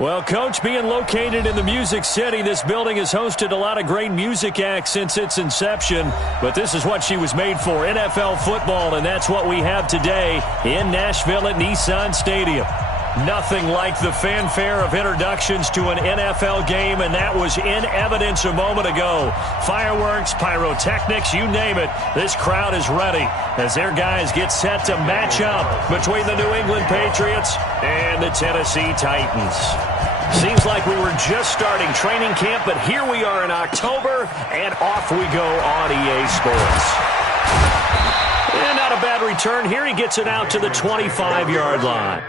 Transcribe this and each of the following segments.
Well, Coach, being located in the Music City, this building has hosted a lot of great music acts since its inception. But this is what she was made for, NFL football, and that's what we have today in Nashville at Nissan Stadium. Nothing like the fanfare of introductions to an NFL game, and that was in evidence a moment ago. Fireworks, pyrotechnics, you name it. This crowd is ready as their guys get set to match up between the New England Patriots and the Tennessee Titans. Seems like we were just starting training camp, but here we are in October, and off we go on EA Sports. And not a bad return here. He gets it out to the 25-yard line.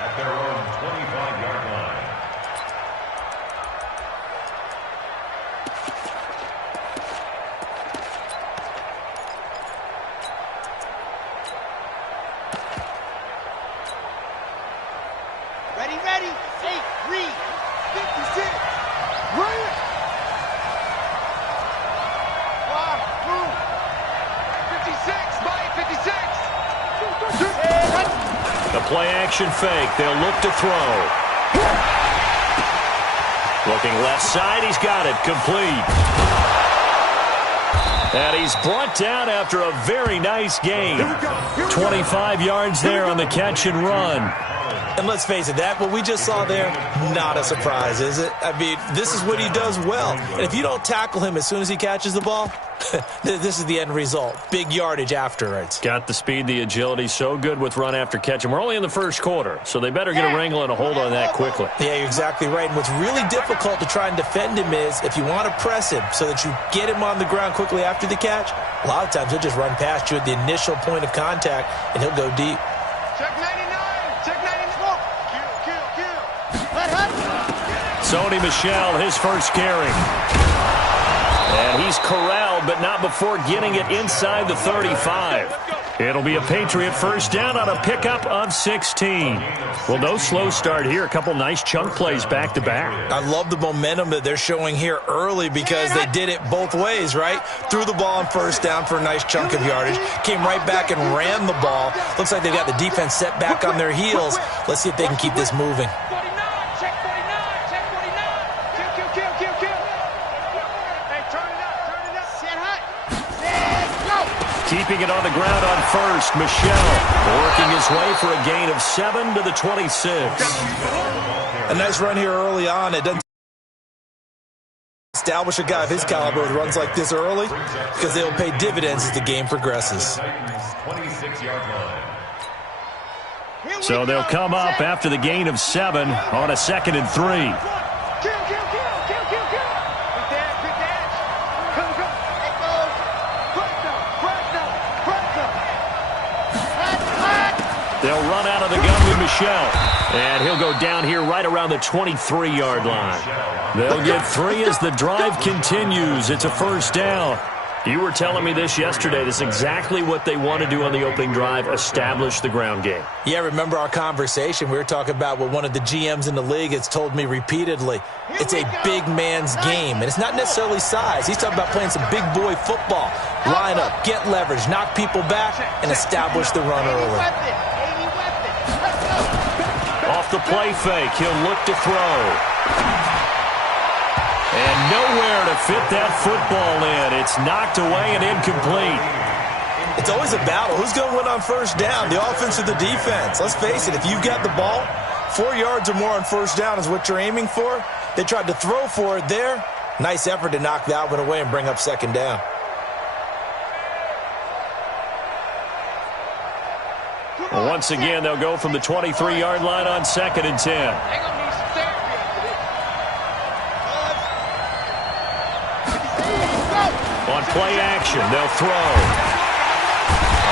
at their own 25-yard line. Ready, 8, read, 56, run it! Wow, move, 56, Mike, 56! The play-action fake. They'll look to throw. Looking left side, he's got it, complete. And he's brought down after a very nice game. 25 yards there on the catch and run. And let's face it, what we just saw there, not a surprise, is it? I mean, this is what he does well. And if you don't tackle him as soon as he catches the ball, this is the end result. Big yardage afterwards. Got the speed, the agility, so good with run after catch. And we're only in the first quarter, so they better get a wrangle and a hold on that quickly. Yeah, you're exactly right. And what's really difficult to try and defend him is if you want to press him so that you get him on the ground quickly after the catch, a lot of times he'll just run past you at the initial point of contact, and he'll go deep. Check 99, check 94. Sony Michel, his first carry. And he's corralled, but not before getting it inside the 35. It'll be a Patriot first down on a pickup of 16. Well, no slow start here. A couple nice chunk plays back-to-back. I love the momentum that they're showing here early because they did it both ways, right? Threw the ball on first down for a nice chunk of yardage. Came right back and ran the ball. Looks like they've got the defense set back on their heels. Let's see if they can keep this moving. Keeping it on the ground on first, Michel working his way for a gain of 7 to the 26. A nice run here early on. It doesn't establish a guy of his caliber with runs like this early because they will pay dividends as the game progresses. So they'll come up after the gain of 7 on a 2nd and 3. They'll run out of the gun with Michel. And he'll go down here right around the 23-yard line. They'll get 3 as the drive continues. It's a first down. You were telling me this yesterday. This is exactly what they want to do on the opening drive, establish the ground game. Yeah, remember our conversation? We were talking about what one of the GMs in the league has told me repeatedly. It's a big man's game, and it's not necessarily size. He's talking about playing some big boy football. Line up, get leverage, knock people back, and establish the run early. Off the play fake, he'll look to throw. And nowhere to fit that football in. It's knocked away and incomplete. It's always a battle. Who's going to win on first down, the offense or the defense? Let's face it, if you've got the ball, 4 yards or more on first down is what you're aiming for. They tried to throw for it there. Nice effort to knock that one away and bring up second down. Well, once again, they'll go from the 23-yard line on 2nd and 10. On play action, they'll throw.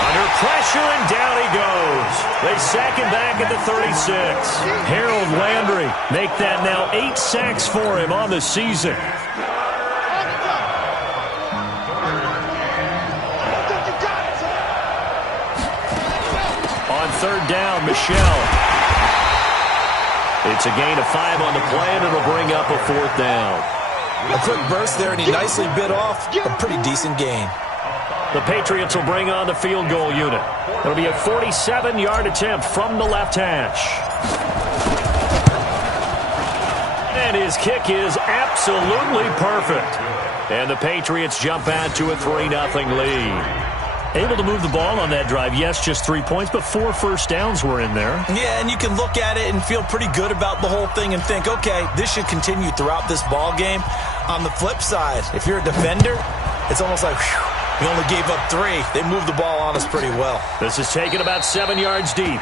Under pressure, and down he goes. They sack him back at the 36. Harold Landry make that now 8 sacks for him on the season. On third down, Michel. It's a gain of 5 on the play, and it'll bring up a 4th down. A quick burst there, and he nicely bit off a pretty decent gain. The Patriots will bring on the field goal unit. It'll be a 47-yard attempt from the left hash. And his kick is absolutely perfect. And the Patriots jump out to a 3-0 lead. Able to move the ball on that drive. Yes, just 3 points, but 4 first downs were in there. Yeah, and you can look at it and feel pretty good about the whole thing and think, okay, this should continue throughout this ball game. On the flip side, if you're a defender, it's almost like, whew, we only gave up 3. They moved the ball on us pretty well. This is taken about 7 yards deep.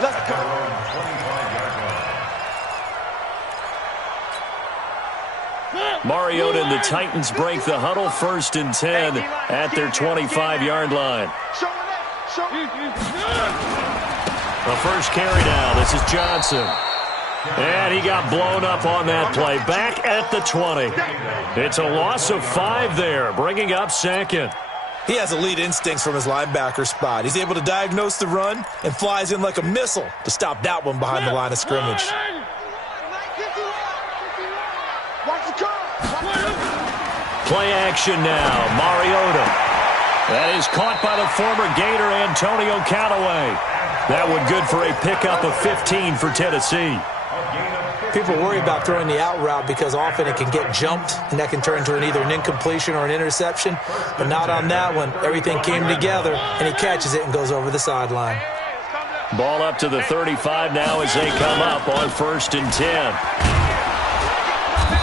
Let's go. Mariota and the Titans break the huddle, 1st and 10 at their 25-yard line. The first carry down. This is Johnson. And he got blown up on that play. Back at the 20. It's a loss of 5 there, bringing up second. He has elite instincts from his linebacker spot. He's able to diagnose the run and flies in like a missile to stop that one behind the line of scrimmage. Play action now. Mariota. That is caught by the former Gator Antonio Callaway. That one good for a pickup of 15 for Tennessee. People worry about throwing the out route because often it can get jumped, and that can turn into either an incompletion or an interception. But not on that one. Everything came together, and he catches it and goes over the sideline. Ball up to the 35 now as they come up on 1st and 10.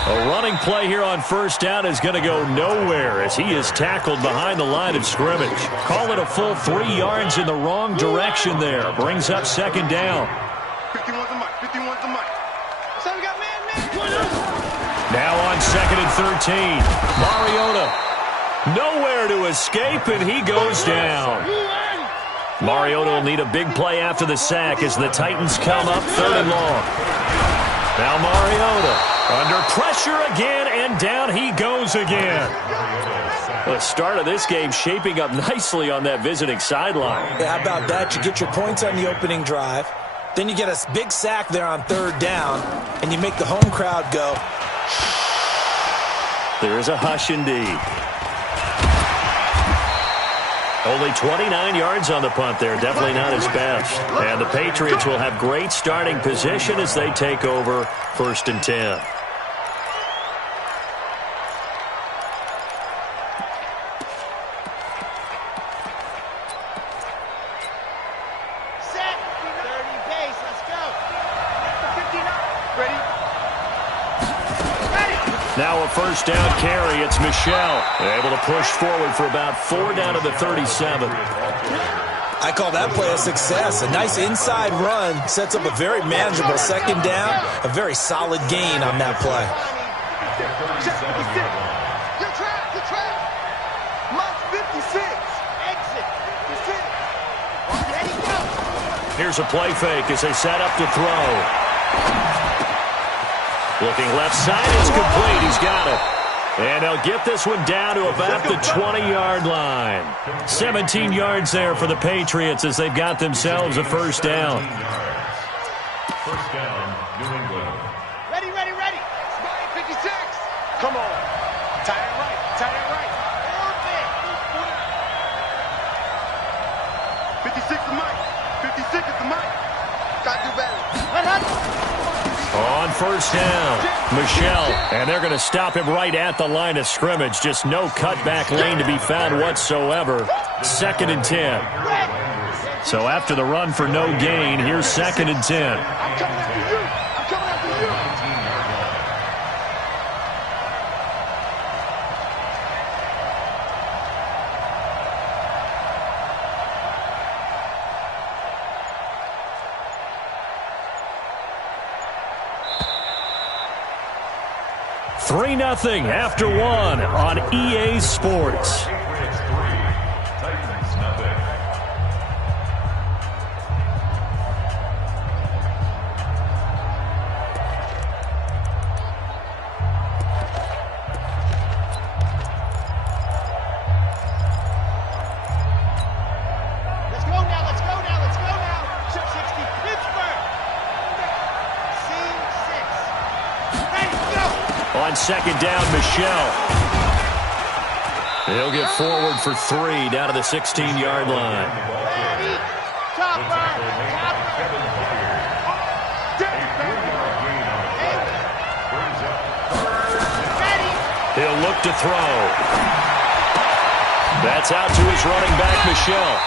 A running play here on first down is going to go nowhere as he is tackled behind the line of scrimmage. Call it a full 3 yards in the wrong direction there. Brings up second down. 51's the mic. 51's the mic. So we got man. Now on 2nd and 13. Mariota. Nowhere to escape, and he goes down. Mariota will need a big play after the sack as the Titans come up 3rd and long. Now Mariota under pressure again, and down he goes again. The start of this game shaping up nicely on that visiting sideline. Yeah, how about that? You get your points on the opening drive. Then you get a big sack there on 3rd down, and you make the home crowd go. There is a hush indeed. Only 29 yards on the punt there. Definitely not his best. And the Patriots will have great starting position as they take over 1st and 10. Set. 30 pace. Let's go. 59. Ready? Now a first down carry. It's Michelle. They're able to push forward for about 4 down to the 37. I call that play a success. A nice inside run sets up a very manageable 2nd down. A very solid gain on that play. You're trapped. Mark 56. Exit. 56. Ready, go. Here's a play fake as they set up to throw. Looking left side, it's complete. He's got it. And they'll get this one down to about the 20-yard line. 17 yards there for the Patriots as they've got themselves a first down. First down, New England. Ready. 56. Come on. Tie it right. Orbit. 56 is Mike. 56 is the Mike. Got to do better. On first down, Michelle, and they're going to stop him right at the line of scrimmage. Just no cutback lane to be found whatsoever. 2nd and 10. So after the run for no gain, here's 2nd and 10. I'm coming after you. Three 3-0 after 1 on EA Sports. Patriots 3, Titans nothing. Let's go now. 260 Pittsburgh. C6. Ready, go. On 2nd down, Michelle. He'll get forward for 3 down to the 16-yard line. Ready. Chopper. Ready. He'll look to throw. That's out to his running back, Michelle.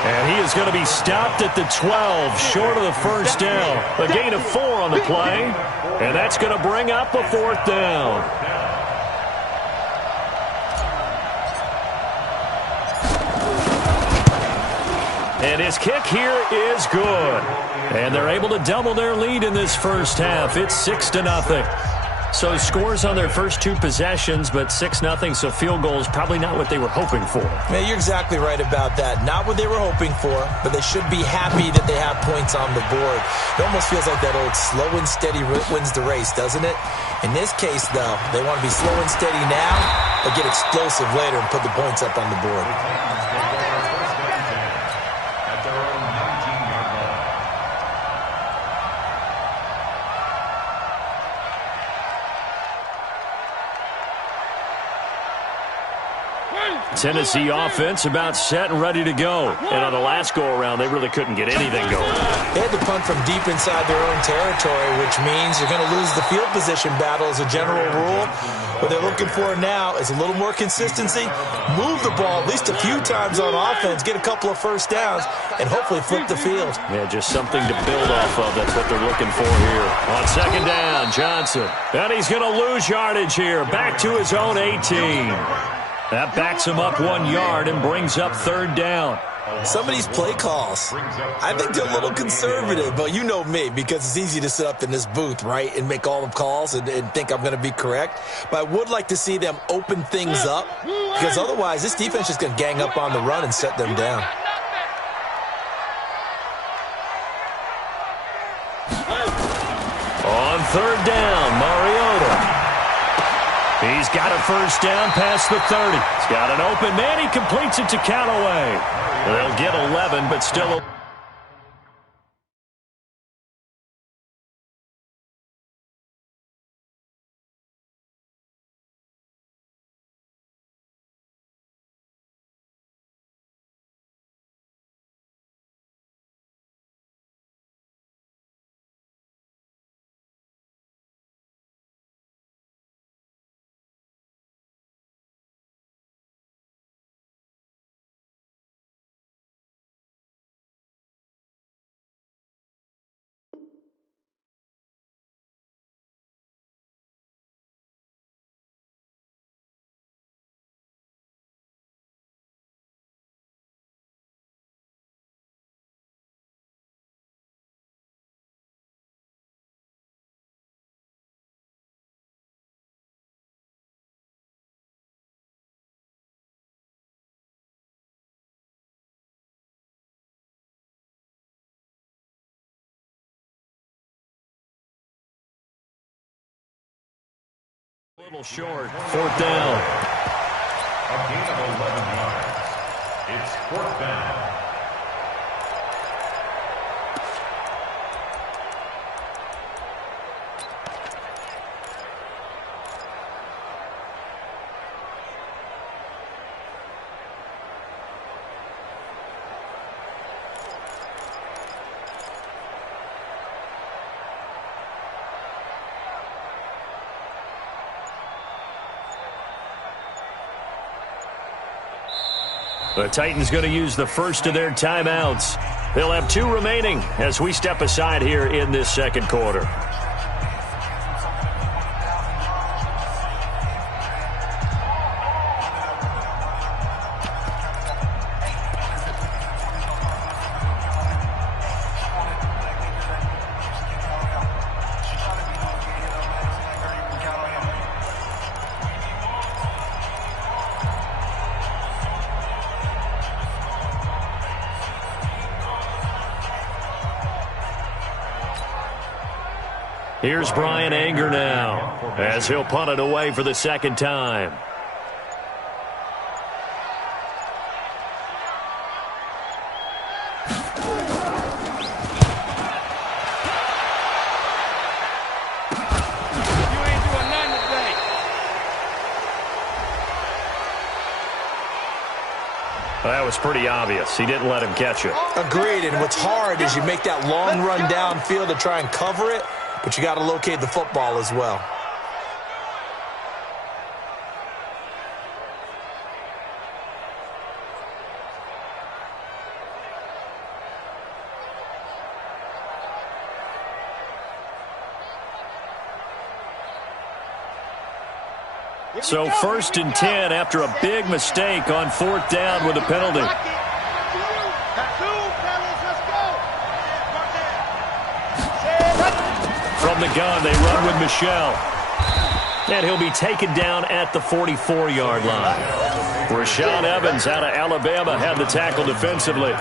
And he is going to be stopped at the 12, short of the first down. A gain of 4 on the play, and that's going to bring up a 4th down. And his kick here is good. And they're able to double their lead in this first half. It's 6-0. So scores on their first 2 possessions, but 6-0, so field goals probably not what they were hoping for. Yeah, you're exactly right about that. Not what they were hoping for, but they should be happy that they have points on the board. It almost feels like that old slow and steady wins the race, doesn't it? In this case, though, they want to be slow and steady now, but get explosive later and put the points up on the board. Tennessee offense about set and ready to go. And on the last go-around, they really couldn't get anything going. They had to punt from deep inside their own territory, which means you're going to lose the field position battle as a general rule. What they're looking for now is a little more consistency, move the ball at least a few times on offense, get a couple of first downs, and hopefully flip the field. Yeah, just something to build off of. That's what they're looking for here. On second down, Johnson. And he's going to lose yardage here. Back to his own 18. That backs him up 1 yard and brings up third down. Some of these play calls, I think they're a little conservative, but you know me, because it's easy to sit up in this booth, right, and make all the calls and think I'm going to be correct. But I would like to see them open things up, because otherwise this defense is going to gang up on the run and set them down. On third down, Mariota. He's got a first down past the 30. He's got an open man. He completes it to Callaway. They'll get 11, but still... A little short. Fourth down. A gain of 11 yards. It's fourth down. The Titans going to use the first of their timeouts. They'll have 2 remaining as we step aside here in this second quarter. Here's Brian Anger now as he'll punt it away for the second time. That was pretty obvious. He didn't let him catch it. Agreed, and what's hard is you make that long run downfield to try and cover it, but you got to locate the football as well. So first and 10 after a big mistake on fourth down with a penalty. From the gun, they run with Michelle. And he'll be taken down at the 44-yard line. Rashaan Evans out of Alabama had the tackle defensively.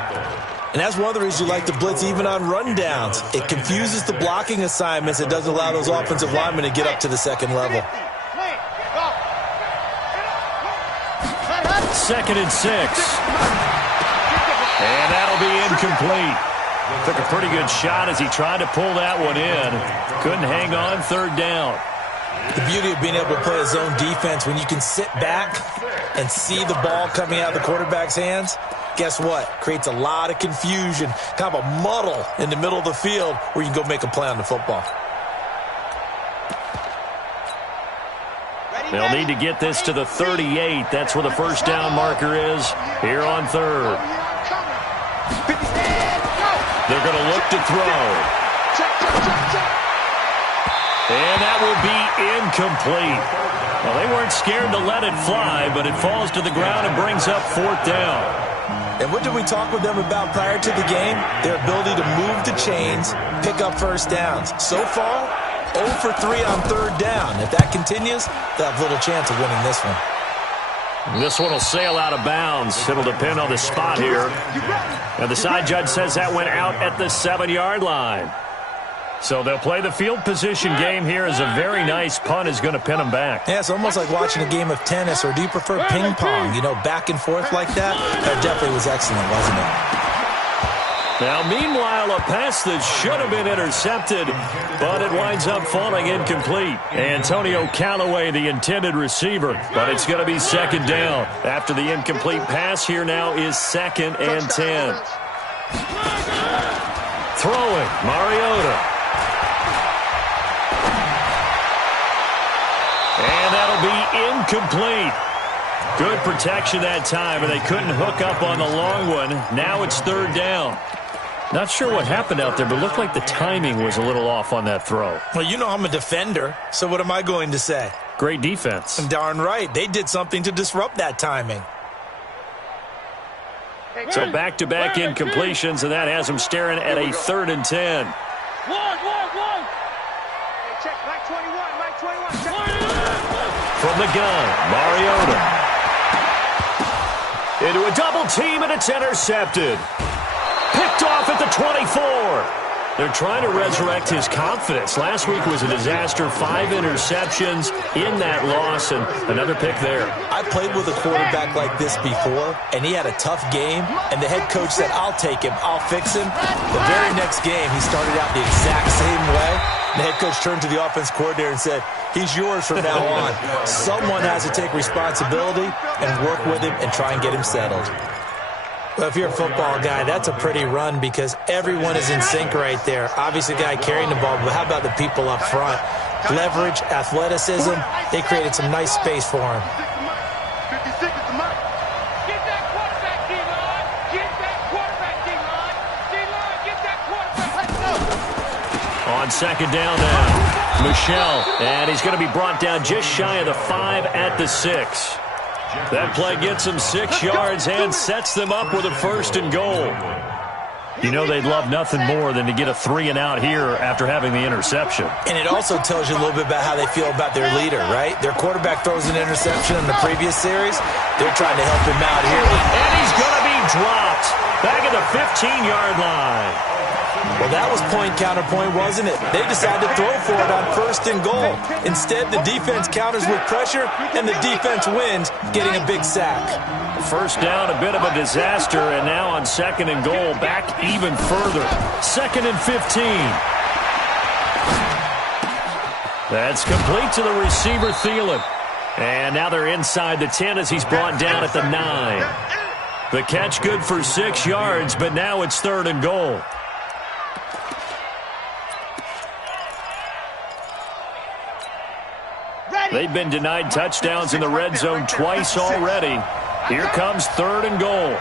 And that's one of the reasons you like to blitz even on rundowns. It confuses the blocking assignments. It doesn't allow those offensive linemen to get up to the second level. 2nd and 6. And that'll be incomplete. Took a pretty good shot as he tried to pull that one in. Couldn't hang on 3rd down. The beauty of being able to play a zone defense, when you can sit back and see the ball coming out of the quarterback's hands, guess what? Creates a lot of confusion, kind of a muddle in the middle of the field where you can go make a play on the football. They'll need to get this to the 38. That's where the first down marker is here on 3rd. They're going to look to throw. And that will be incomplete. Well, they weren't scared to let it fly, but it falls to the ground and brings up 4th down. And what did we talk with them about prior to the game? Their ability to move the chains, pick up first downs. So far, 0 for 3 on 3rd down. If that continues, they'll have little chance of winning this one. This one will sail out of bounds. It'll depend on the spot here. And the side judge says that went out at the 7-yard line. So they'll play the field position game here as a very nice punt is going to pin them back. Yeah, it's almost like watching a game of tennis, or do you prefer ping pong? You know, back and forth like that? That definitely was excellent, wasn't it? Now, meanwhile, a pass that should have been intercepted, but it winds up falling incomplete. Antonio Callaway, the intended receiver, but it's going to be 2nd down. After the incomplete pass, here now is 2nd and 10. Throwing, Mariota. And that'll be incomplete. Good protection that time, and they couldn't hook up on the long one. Now it's 3rd down. Not sure what happened out there, but it looked like the timing was a little off on that throw. Well, you know I'm a defender, so what am I going to say? Great defense. Darn right. They did something to disrupt that timing. So back-to-back incompletions, and that has them staring at a 3rd and 10. From the gun, Mariota. Into a double team, and it's intercepted. Picked off at the 24. They're trying to resurrect his confidence. Last week was a disaster. 5 interceptions in that loss, and another pick there. I played with a quarterback like this before, and he had a tough game, and the head coach said, I'll take him, I'll fix him. The very next game, he started out the exact same way. The head coach turned to the offense coordinator and said, he's yours from now on. Someone has to take responsibility and work with him and try and get him settled. Well, if you're a football guy, that's a pretty run because everyone is in sync right there. Obviously, the guy carrying the ball, but how about the people up front? Leverage, athleticism, they created some nice space for him. 56 is the mark. Get that quarterback, D-line. Get that quarterback, D-line. D-line, get that quarterback. On 2nd down now, Michel, and he's going to be brought down just shy of the 5 at the 6. That play gets them 6 yards and sets them up with a 1st and goal. You know they'd love nothing more than to get a 3-and-out here after having the interception. And it also tells you a little bit about how they feel about their leader, right? Their quarterback throws an interception in the previous series. They're trying to help him out here. And he's going to be dropped back at the 15-yard line. Well, that was point-counterpoint, wasn't it? They decided to throw for it on 1st and goal. Instead, the defense counters with pressure, and the defense wins, getting a big sack. 1st down, a bit of a disaster, and now on 2nd and goal, back even further. 2nd and 15. That's complete to the receiver, Thielen. And now they're inside the 10 as he's brought down at the 9. The catch good for 6 yards, but now it's 3rd and goal. They've been denied touchdowns in the red zone twice already. Here comes 3rd and goal.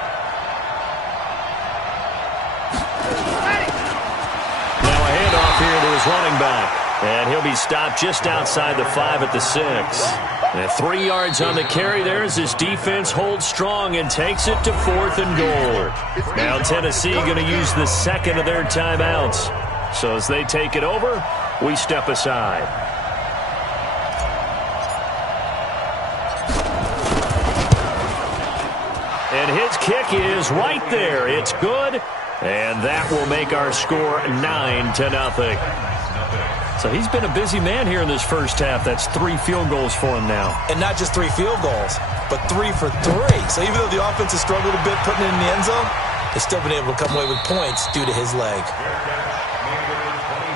Now a handoff here to his running back. And he'll be stopped just outside the 5 at the 6. And 3 yards on the carry there as his defense holds strong and takes it to 4th and goal. Now Tennessee going to use the 2nd of their timeouts. So as they take it over, we step aside. And his kick is right there. It's good. And that will make our score 9-0. So he's been a busy man here in this first half. That's 3 field goals for him now. And not just 3 field goals, but 3 for 3. So even though the offense has struggled a bit putting it in the end zone, they've still been able to come away with points due to his leg.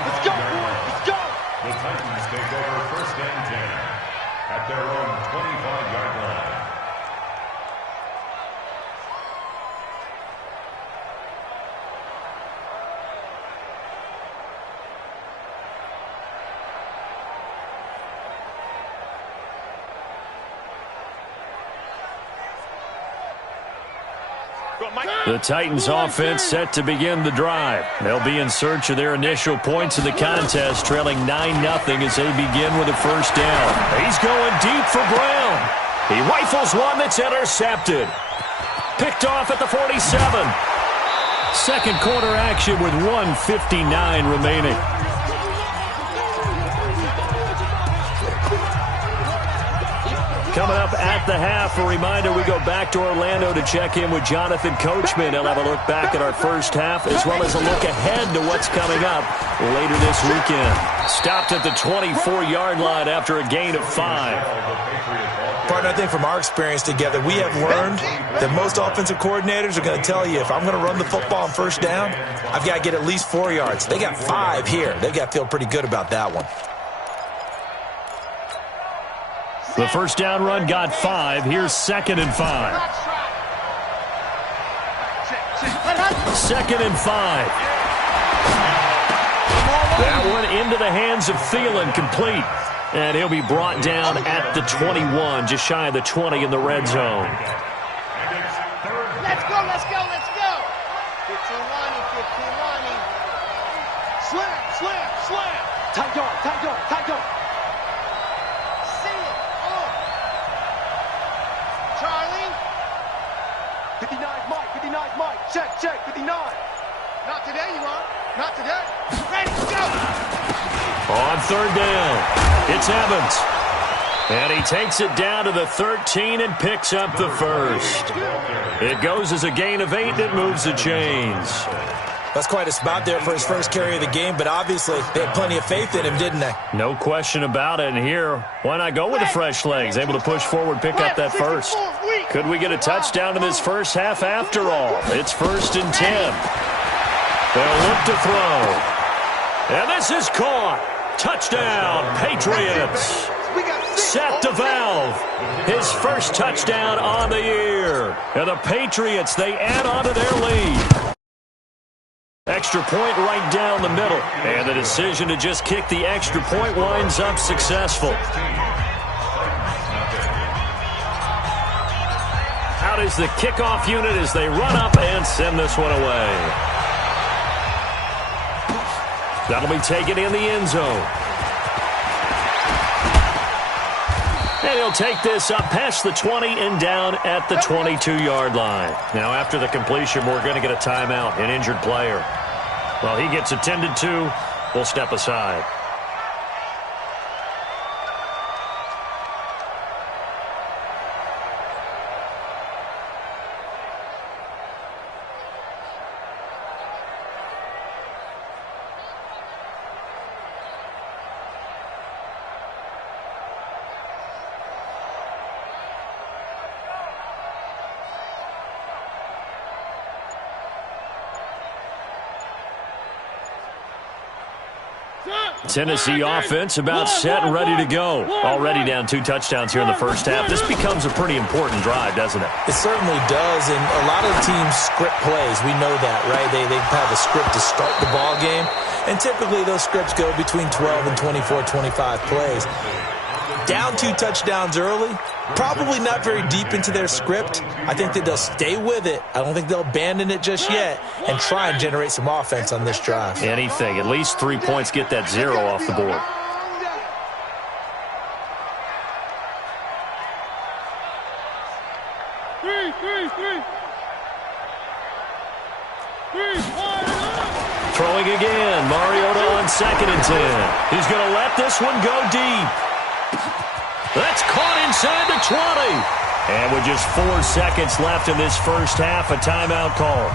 Let's go, boys. Let's go. The Titans take over 1st and 10 at their own 25-yard line. The Titans offense set to begin the drive. They'll be in search of their initial points in the contest, trailing 9-0 as they begin with a first down. He's going deep for Brown. He rifles one that's intercepted. Picked off at the 47. Second quarter action with 1:59 remaining. Coming up at the half, a reminder, we go back to Orlando to check in with Jonathan Coachman. He'll have a look back at our first half as well as a look ahead to what's coming up later this weekend. Stopped at the 24-yard line after a gain of 5. Partner, I think from our experience together, we have learned that most offensive coordinators are going to tell you, if I'm going to run the football on first down, I've got to get at least 4 yards. They got 5 here. They've got to feel pretty good about that one. The first down run got 5. Here's 2nd and 5. 2nd and 5. That one into the hands of Thielen, complete. And he'll be brought down at the 21, just shy of the 20 in the red zone. Let's go, let's go, let's go. 15 lining, 15 lining. Slam, slam, slam. Tight yard, tight yard, tight yard. See it. Oh. Charlie. 59 Mike, 59 Mike. Check, check, 59. Not today, you are. Not today. Ready, go. On third down, it's Evans. And he takes it down to the 13 and picks up the first. It goes as a gain of 8 that moves the chains. That's quite a spot there for his first carry of the game, but obviously they had plenty of faith in him, didn't they? No question about it. And here, why not go with the fresh legs? Able to push forward, pick up that first. Could we get a touchdown in this first half after all? It's 1st and 10. They'll look to throw. And this is caught. Touchdown, Patriots. Seth DeValve, his first touchdown on the year. And the Patriots, they add on to their lead. Extra point right down the middle. And the decision to just kick the extra point winds up successful. Out is the kickoff unit as they run up and send this one away. That'll be taken in the end zone. And he'll take this up past the 20 and down at the 22-yard line. Now, after the completion, we're going to get a timeout, an injured player. Well, he gets attended to. We'll step aside. Tennessee offense about set and ready to go. Already down 2 touchdowns here in the first half. This becomes a pretty important drive, doesn't it? It certainly does, and a lot of the teams script plays. We know that, right? They have a script to start the ball game, and typically those scripts go between 12 and 24, 25 plays. Down 2 touchdowns early, probably not very deep into their script. I think that they'll stay with it. I don't think they'll abandon it just yet and try and generate some offense on this drive. Anything. At least 3 points, get that 0 off the board. Throwing again. Mariota on 2nd and 10. He's going to let this one go deep. That's caught inside the 20. And with just 4 seconds left in this first half, a timeout call.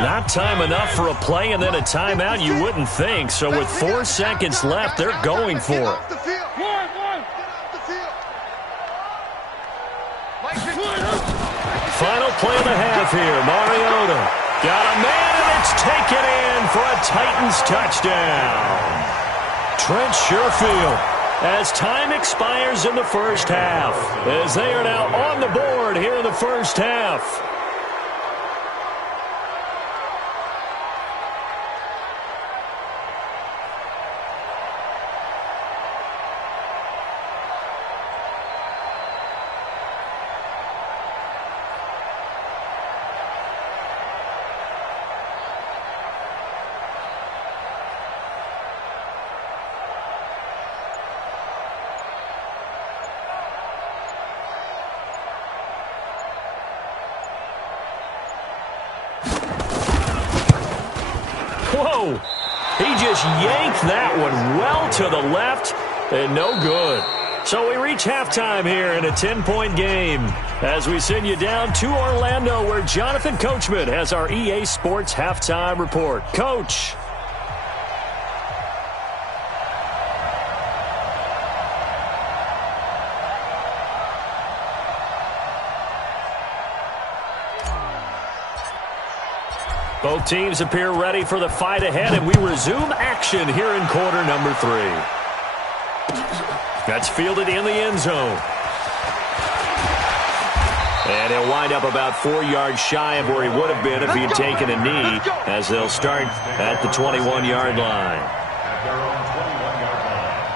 Not time enough for a play and then a timeout, you wouldn't think. So with 4 seconds left, they're going for it. Final play of the half here. Mariota got a man, and it's taken in for a Titans touchdown. Trent Sherfield, as time expires in the first half, as they are now on the board here in the first half. Whoa! He just yanked that one well to the left, and no good. So we reach halftime here in a 10-point game as we send you down to Orlando, where Jonathan Coachman has our EA Sports halftime report. Coach. Both teams appear ready for the fight ahead, and we resume action here in quarter number 3. That's fielded in the end zone. And he'll wind up about 4 yards shy of where he would have been if he had taken a knee, as they'll start at the 21-yard line. At their own 21-yard line.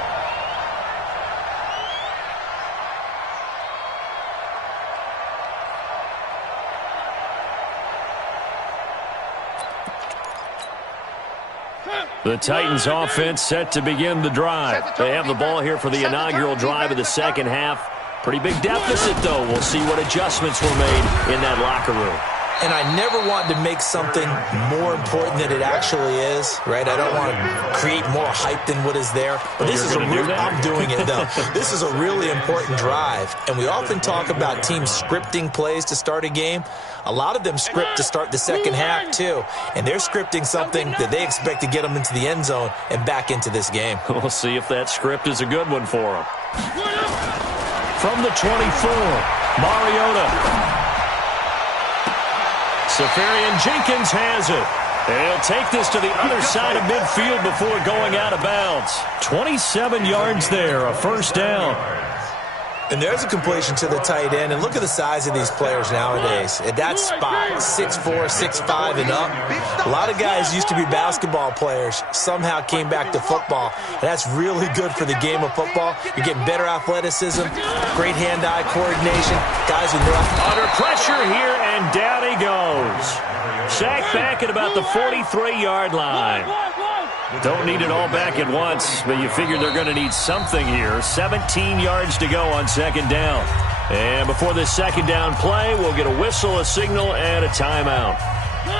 The Titans offense set to begin the drive. They have the ball here for the inaugural drive of the second half. Pretty big deficit, though. We'll see what adjustments were made in that locker room. And I never want to make something more important than it actually is, right? I don't want to create more hype than what is there. But this is I'm doing it, though. This is a really important drive. And we often talk about teams scripting plays to start a game. A lot of them script to start the second half, too. And they're scripting something that they expect to get them into the end zone and back into this game. We'll see if that script is a good one for them. From the 24, Mariota. Safarian Jenkins has it. He'll take this to the other side of midfield before going out of bounds. 27 yards there, a first down. And there's a completion to the tight end. And look at the size of these players nowadays. At that spot, 6'4", 6'5", and up. A lot of guys used to be basketball players, somehow came back to football. And that's really good for the game of football. You're getting better athleticism, great hand-eye coordination. Guys who know. Under pressure here, and down he goes. Sacked back at about the 43-yard line. Don't need it all back at once, but you figure they're going to need something here. 17 yards to go on second down. And before this second down play, we'll get a whistle, a signal, and a timeout.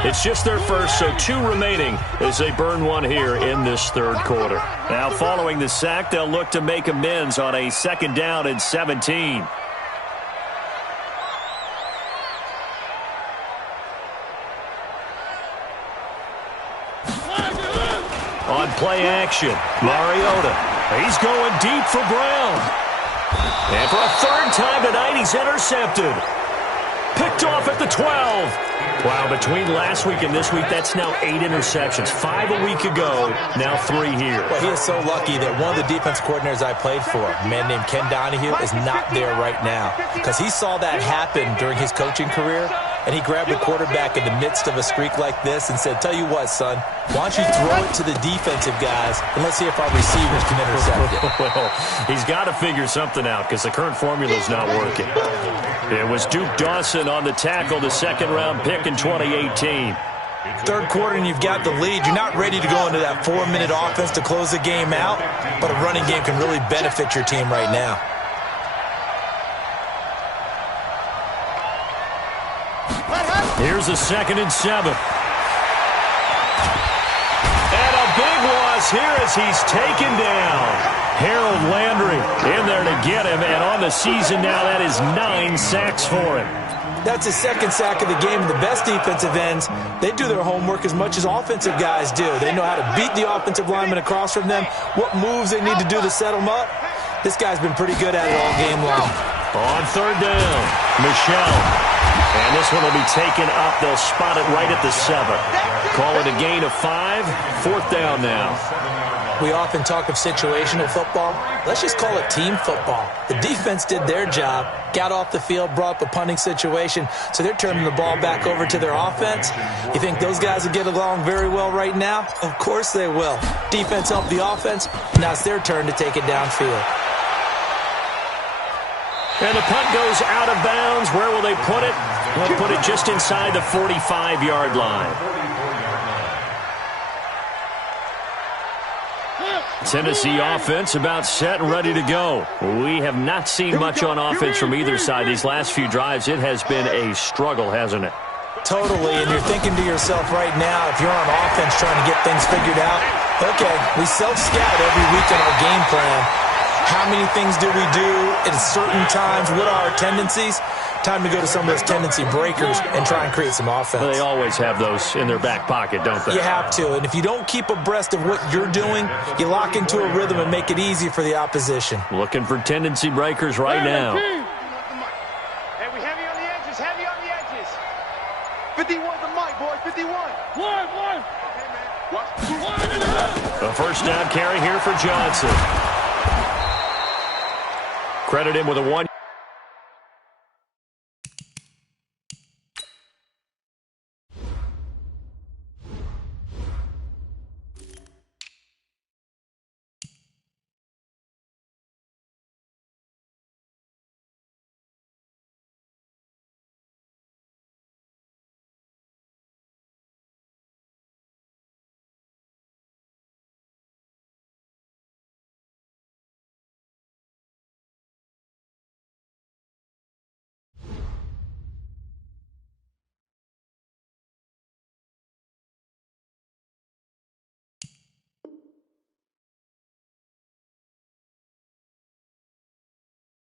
It's just their first, so 2 remaining as they burn one here in this third quarter. Now, following the sack, they'll look to make amends on a second down and 17. On play action, Mariota. He's going deep for Brown. And for a third time tonight, he's intercepted. Picked off at the 12. Wow, between last week and this week, that's now 8 interceptions. 5 a week ago, now 3 here. Well, he is so lucky that one of the defense coordinators I played for, a man named Ken Donahue, is not there right now. Because he saw that happen during his coaching career, and he grabbed the quarterback in the midst of a streak like this and said, tell you what, son, why don't you throw it to the defensive guys, and let's see if our receivers can intercept it. Well, he's got to figure something out because the current formula is not working. It was Duke Dawson on the tackle, the second-round pick in 2018. Third quarter and you've got the lead. You're not ready to go into that 4-minute offense to close the game out, but a running game can really benefit your team right now. Here's a 2nd and 7. And a big loss here as he's taken down. Harold Landry in there to get him, and on the season now, that is 9 sacks for him. That's his 2nd sack of the game. And the best defensive ends, they do their homework as much as offensive guys do. They know how to beat the offensive lineman across from them, what moves they need to do to set them up. This guy's been pretty good at it all game long. On 3rd down, Michelle. And this one will be taken up. They'll spot it right at the 7. Call it a gain of 5. 4th down now. We often talk of situational football. Let's just call it team football. The defense did their job, got off the field, brought up a punting situation, so they're turning the ball back over to their offense. You think those guys will get along very well right now? Of course they will. Defense helped the offense. Now it's their turn to take it downfield. And the punt goes out of bounds. Where will they put it? They'll put it just inside the 45-yard line. Tennessee offense about set and ready to go. We have not seen much on offense from either side these last few drives. It has been a struggle, hasn't it? Totally, and you're thinking to yourself right now, if you're on offense trying to get things figured out, okay, we self-scout every week in our game plan. How many things do we do at certain times? What are our tendencies? Time to go to some of those tendency breakers and try and create some offense. Well, they always have those in their back pocket, don't they? You have to, and if you don't keep abreast of what you're doing, you lock into a rhythm and make it easy for the opposition. Looking for tendency breakers right now. Hey, we heavy on the edges, heavy on the edges. 51 the mic, boys, 51. One. A first down carry here for Johnson. Credit him with a 1.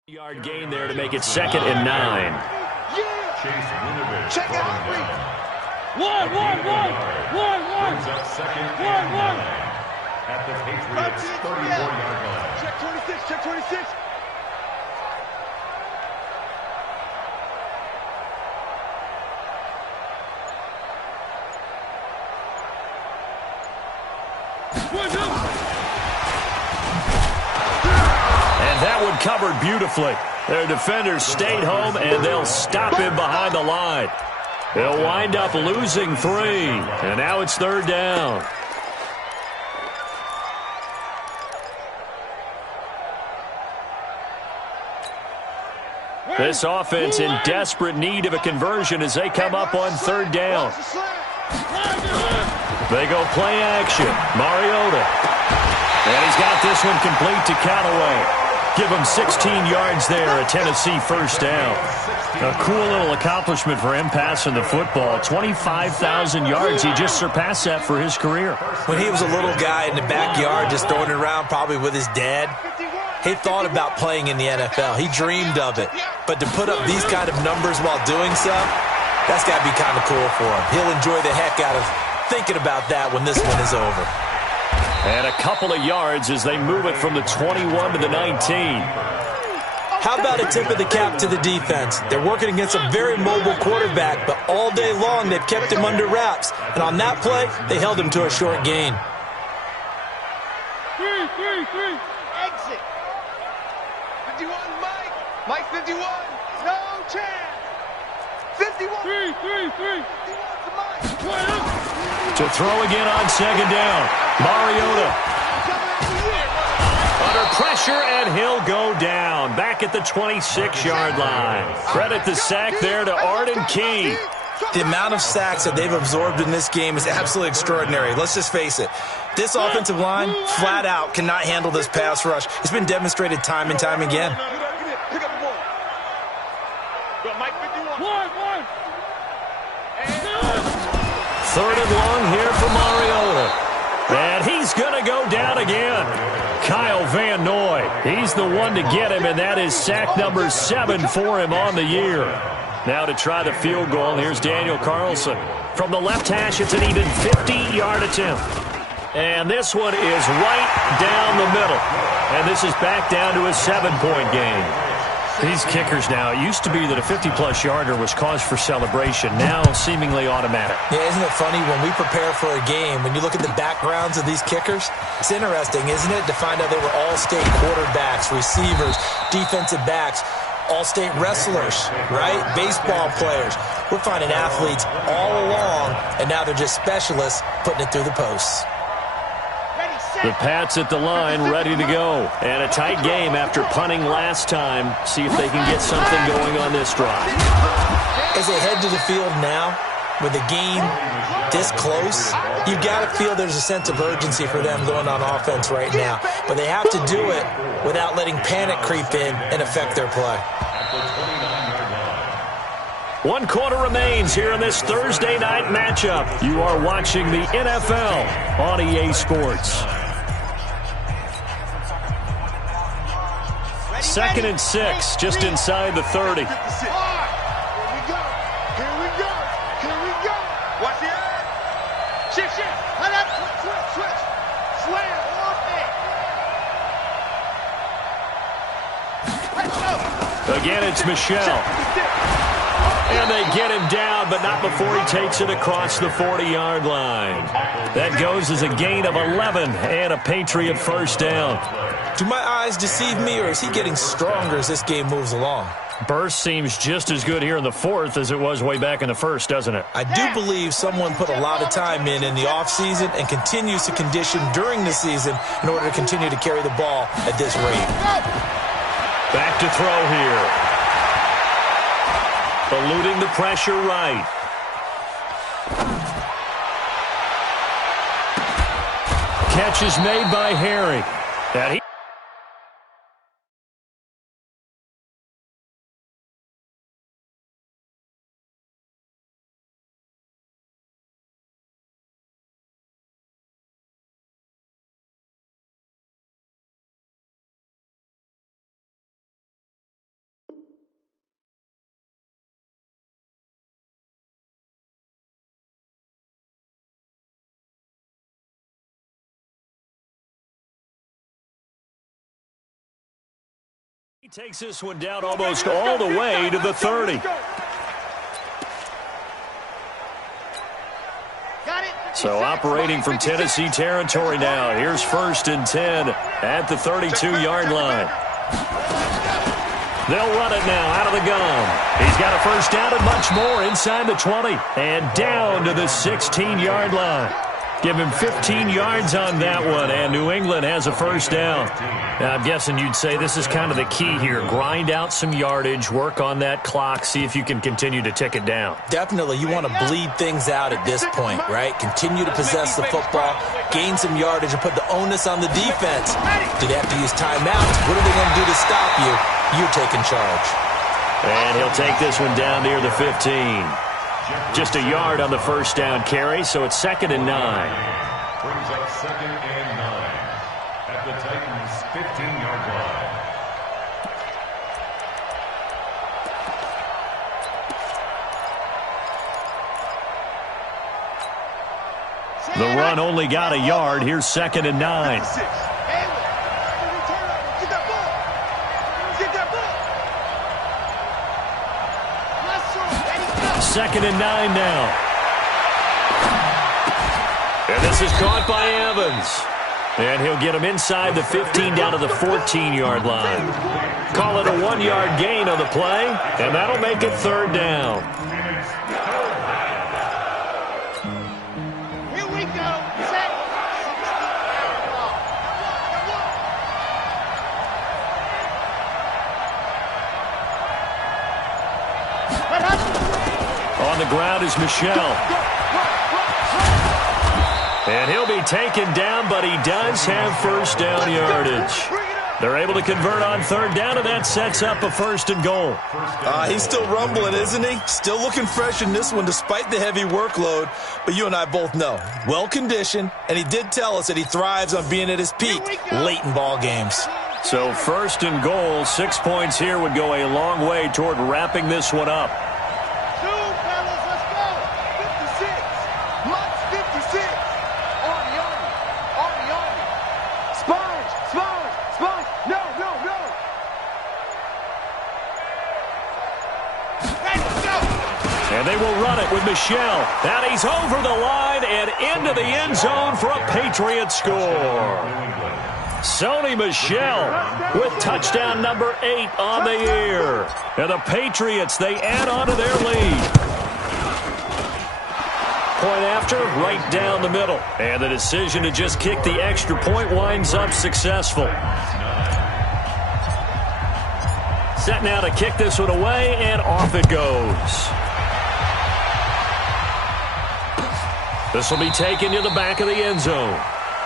Yard gain there to make it 2nd and 9. Yeah. Check out. One. Brings up 2nd and 9 at the Patriots' 34-yard line. Check 26. That one covered beautifully. Their defenders stayed home, and they'll stop him behind the line. They'll wind up losing 3, and now it's 3rd down. This offense in desperate need of a conversion as they come up on 3rd down. They go play action. Mariota. And he's got this one complete to Callaway. Give him 16 yards there, a Tennessee first down. A cool little accomplishment for him passing the football. 25,000 yards. He just surpassed that for his career. When he was a little guy in the backyard just throwing it around probably with his dad, he thought about playing in the NFL. He dreamed of it. But to put up these kind of numbers while doing so, that's got to be kind of cool for him. He'll enjoy the heck out of thinking about that when this one is over. And a couple of yards as they move it from the 21 to the 19. How about a tip of the cap to the defense? They're working against a very mobile quarterback, but all day long they've kept him under wraps. And on that play, they held him to a short gain. 3. Exit. 51, Mike. Mike 51. No chance. 51. 3. 51 to Mike. To throw again on 2nd down. Mariota. Under pressure, and he'll go down. Back at the 26-yard line. Credit the sack there to Arden Key. The amount of sacks that they've absorbed in this game is absolutely extraordinary. Let's just face it. This offensive line, flat out, cannot handle this pass rush. It's been demonstrated time and time again. Third and long here for Mariota. And he's going to go down again. Kyle Van Noy, he's the one to get him, and that is sack number 7 for him on the year. Now to try the field goal, here's Daniel Carlson. From the left hash, it's an even 50-yard attempt. And this one is right down the middle. And this is back down to a 7-point game. These kickers now, it used to be that a 50-plus yarder was cause for celebration. Now seemingly automatic. Yeah, isn't it funny when we prepare for a game, when you look at the backgrounds of these kickers, it's interesting, isn't it, to find out they were all-state quarterbacks, receivers, defensive backs, all-state wrestlers, right? Baseball players. We're finding athletes all along, and now they're just specialists putting it through the posts. The Pats at the line, ready to go. And a tight game after punting last time. See if they can get something going on this drive. As they head to the field now, with the game this close, you've got to feel there's a sense of urgency for them going on offense right now. But they have to do it without letting panic creep in and affect their play. 1 quarter remains here in this Thursday night matchup. You are watching the NFL on EA Sports. 2nd and 6, just inside the 30. Here we go. Here we go. Here we go. Watch the eye. Shift. Let up. Switch. Slam. Let's go. Again, it's Michelle. And they get him down, but not before he takes it across the 40-yard line. That goes as a gain of 11 and a Patriot first down. Do my eyes deceive me, or is he getting stronger as this game moves along? Burst seems just as good here in the 4th as it was way back in the 1st, doesn't it? I do believe someone put a lot of time in the offseason and continues to condition during the season in order to continue to carry the ball at this rate. Back to throw here. Eluding the pressure right. Catch is made by Harry. And he takes this one down almost all the way to the 30. So operating from Tennessee territory now. Here's 1st and 10 at the 32-yard line. They'll run it now out of the gun. He's got a first down and much more inside the 20 and down to the 16-yard line. Give him 15 yards on that one, and New England has a first down. Now, I'm guessing you'd say this is kind of the key here. Grind out some yardage, work on that clock, see if you can continue to tick it down. Definitely. You want to bleed things out at this point, right? Continue to possess the football, gain some yardage, and put the onus on the defense. Do they have to use timeouts? What are they going to do to stop you? You're taking charge. And he'll take this one down near the 15. Just a yard on the first down carry, so it's 2nd and 9. Brings up 2nd and 9 at the Titans' 15-yard line. The run only got a yard. Here's 2nd and 9. Second and 9 now. And this is caught by Evans. And he'll get him inside the 15 down to the 14-yard line. Call it a 1-yard gain on the play, and that'll make it 3rd down. Here we go. Set. 16-yard ball. What happened? On the ground is Michel. And he'll be taken down, but he does have first down yardage. They're able to convert on third down, and that sets up a 1st and goal. He's still rumbling, isn't he? Still looking fresh in this one despite the heavy workload. But you and I both know, well-conditioned, and he did tell us that he thrives on being at his peak late in ball games. So 1st and goal, 6 points here would go a long way toward wrapping this one up. And they will run it with Michel. And he's over the line and into the end zone for a Patriot score. Sony Michel with touchdown number 8 on the year. And the Patriots, they add on to their lead. Point after, right down the middle. And the decision to just kick the extra point winds up successful. Set now to kick this one away, and off it goes. This will be taken to the back of the end zone.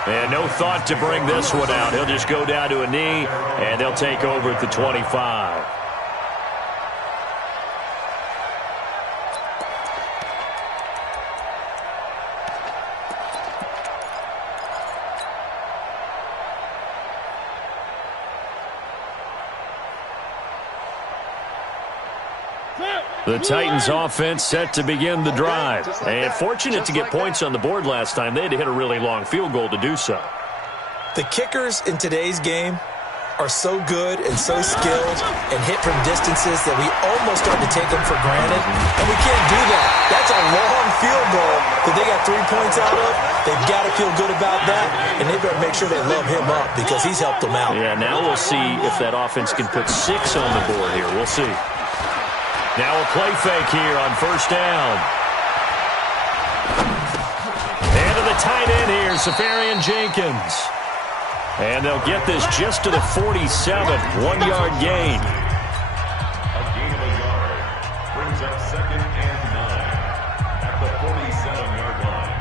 And no thought to bring this one out. He'll just go down to a knee, and they'll take over at the 25. The Titans offense set to begin the drive. And fortunate to get points on the board last time. They had to hit a really long field goal to do so. The kickers in today's game are so good and so skilled and hit from distances that we almost start to take them for granted. And we can't do that. That's a long field goal that they got 3 points out of. They've got to feel good about that, and they've got to make sure they love him up because he's helped them out. Yeah, now we'll see if that offense can put 6 on the board here. We'll see. Now a play fake here on 1st down. And to the tight end here, Safarian Jenkins. And they'll get this just to the 47, 1-yard gain. A gain of a yard brings up 2nd and 9 at the 47-yard line.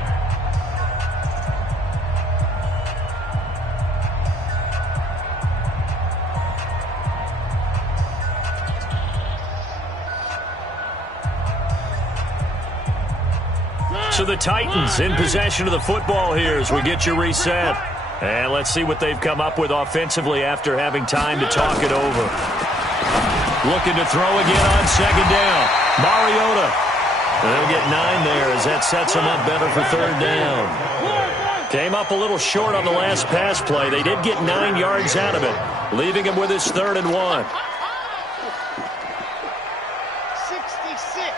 So the Titans in possession of the football here as we get you reset. And let's see what they've come up with offensively after having time to talk it over. Looking to throw again on 2nd down. Mariota. They'll get 9 there as that sets them up better for 3rd down. Came up a little short on the last pass play. They did get 9 yards out of it, leaving him with his 3rd and 1. 66.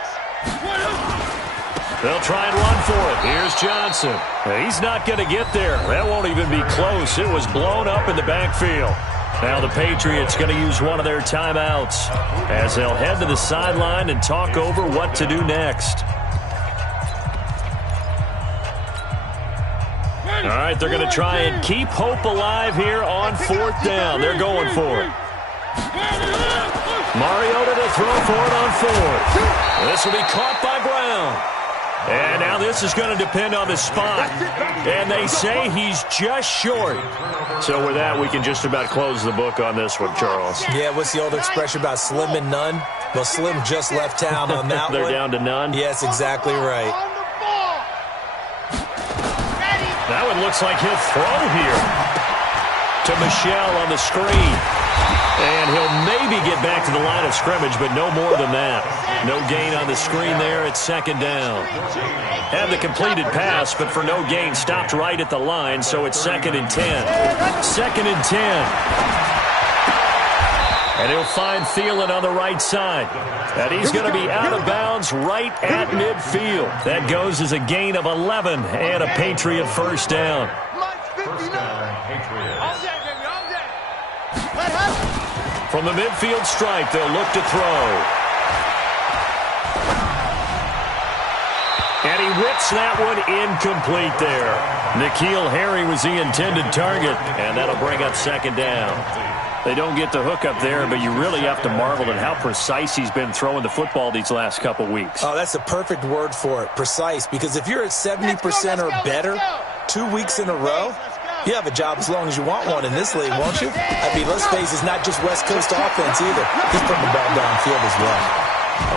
They'll try and run for it. Here's Johnson. He's not going to get there. That won't even be close. It was blown up in the backfield. Now the Patriots going to use one of their timeouts as they'll head to the sideline and talk over what to do next. All right, they're going to try and keep hope alive here on 4th down. They're going for it. Mariota to throw for it on 4th. This will be caught by Brown. And now this is going to depend on the spot. And they say he's just short. So with that, we can just about close the book on this one, Charles. Yeah, what's the old expression about slim and none? Well, Slim just left town on that They're one. down to none? Yes, exactly right. That one looks like he'll throw here to Michel on the screen. And he'll maybe get back to the line of scrimmage, but no more than that. No gain on the screen there at 2nd down. Had the completed pass, but for no gain, stopped right at the line, so it's 2nd and 10. 2nd and 10. And he'll find Thielen on the right side. And he's going to be out of bounds right at midfield. That goes as a gain of 11 and a Patriot 1st down. First down, Patriots. From the midfield stripe, they'll look to throw. And he whips that one incomplete there. N'Keal Harry was the intended target, and that'll bring up 2nd down. They don't get the hook up there, but you really have to marvel at how precise he's been throwing the football these last couple weeks. Oh, that's a perfect word for it, precise, because if you're at 70% or better 2 weeks in a row, you have a job as long as you want one in this league, won't you? I mean, let's face it, it's not just West Coast offense either. He's putting the ball downfield as well.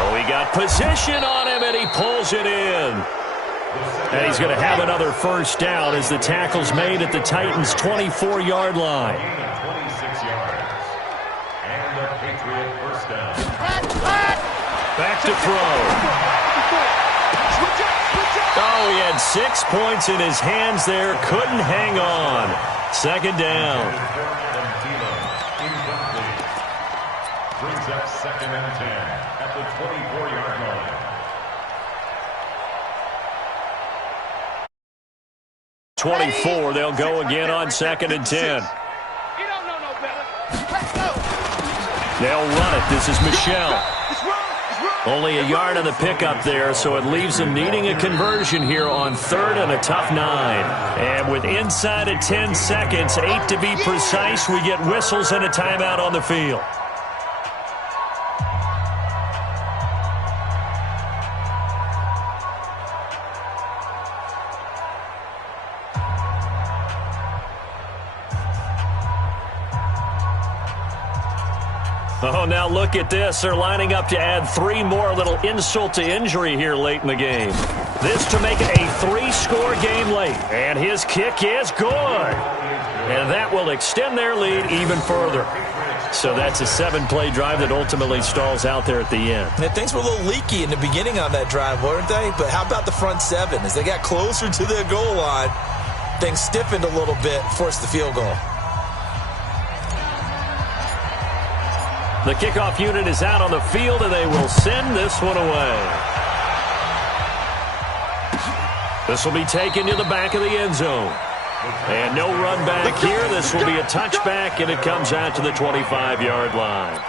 Oh, he got position on him, and he pulls it in. And he's going to have another first down as the tackle's made at the Titans' 24-yard line. 26 yards. And a Patriot first down. Back to throw. Oh, he had 6 points in his hands there. Couldn't hang on. Second down. Brings up 2nd and 10 at the 24-yard line. They'll go again on 2nd and 10. You don't know no better. Let's go. They'll run it. This is Michelle. Only a yard on the pickup there, so it leaves them needing a conversion here on 3rd and a tough 9. And with inside of 10 seconds, 8 to be precise, we get whistles and a timeout on the field. Oh, now look at this. They're lining up to add 3 more, little insult to injury here late in the game. This to make it a 3-score game late. And his kick is good. And that will extend their lead even further. So that's a 7-play drive that ultimately stalls out there at the end. And things were a little leaky in the beginning on that drive, weren't they? But how about the front 7? As they got closer to their goal line, things stiffened a little bit, forced the field goal. The kickoff unit is out on the field, and they will send this one away. This will be taken to the back of the end zone. And no run back here. This will be a touchback, and it comes out to the 25-yard line.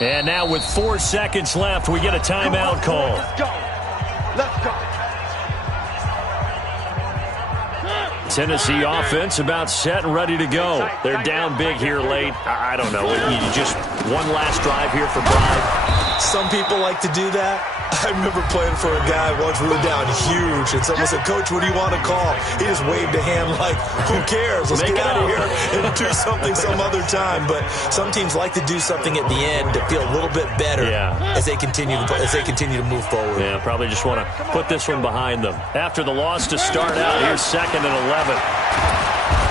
And now with 4 seconds left, we get a timeout call. Let's go. Let's go. Tennessee offense about set and ready to go. They're down big here late. I don't know. You just one last drive here for pride. Some people like to do that. I remember playing for a guy once we were down huge, and someone said, "Coach, what do you want to call?" He just waved a hand like, "Who cares? Let's get out of here and do something some other time." But some teams like to do something at the end to feel a little bit better as they continue to move forward. Yeah, probably just want to put this one behind them. After the loss to start out, here's 2nd and 11.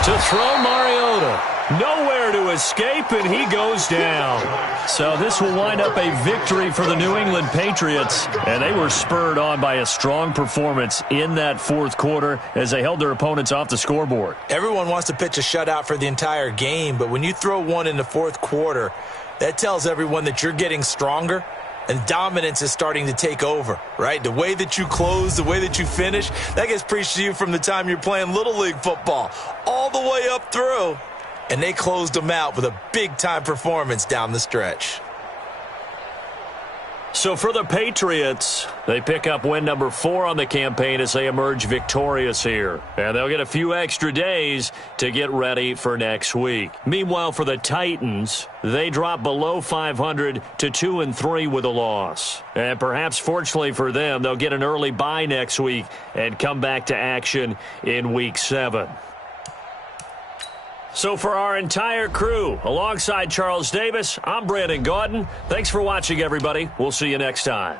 To throw Mariota. Nowhere to escape, and he goes down. So this will wind up a victory for the New England Patriots, and they were spurred on by a strong performance in that 4th quarter as they held their opponents off the scoreboard. Everyone wants to pitch a shutout for the entire game, but when you throw one in the 4th quarter, that tells everyone that you're getting stronger and dominance is starting to take over, right? The way that you close, the way that you finish, that gets preached to you from the time you're playing Little League football all the way up through. And they closed them out with a big-time performance down the stretch. So for the Patriots, they pick up win number 4 on the campaign as they emerge victorious here. And they'll get a few extra days to get ready for next week. Meanwhile, for the Titans, they drop below 500 to 2-3 with a loss. And perhaps fortunately for them, they'll get an early bye next week and come back to action in Week 7. So for our entire crew, alongside Charles Davis, I'm Brandon Gaudin. Thanks for watching, everybody. We'll see you next time.